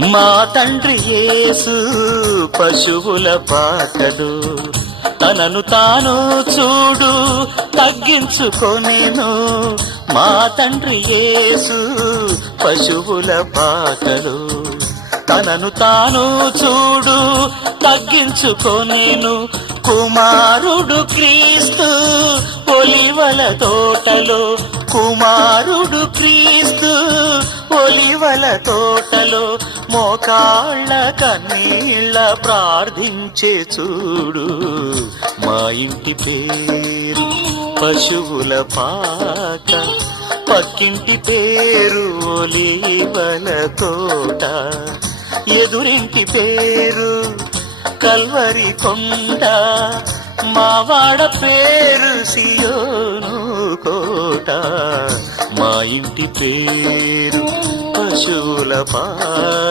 మా తండ్రి యేసు పశువుల పాకలు తనను తాను చూడు తగ్గించుకొనెను. మా తండ్రి యేసు పశువుల పాకలు తనను తాను చూడు తగ్గించుకొనెను. కుమారుడు క్రీస్తు ఒలివల తోటలో, కుమారుడు క్రీస్తు ఒలివల తోటలో మోకాళ్ళ కన్నీళ్ళ ప్రార్థించే చూడు. మా ఇంటి పేరు పశువుల పాక, పక్కింటి పేరు ఒలివల తోట, ఎదురింటి పేరు కల్వరి కొండ, మావాడ పేరు సియోను కోట. మా ఇంటి పేరు పశువుల పాక.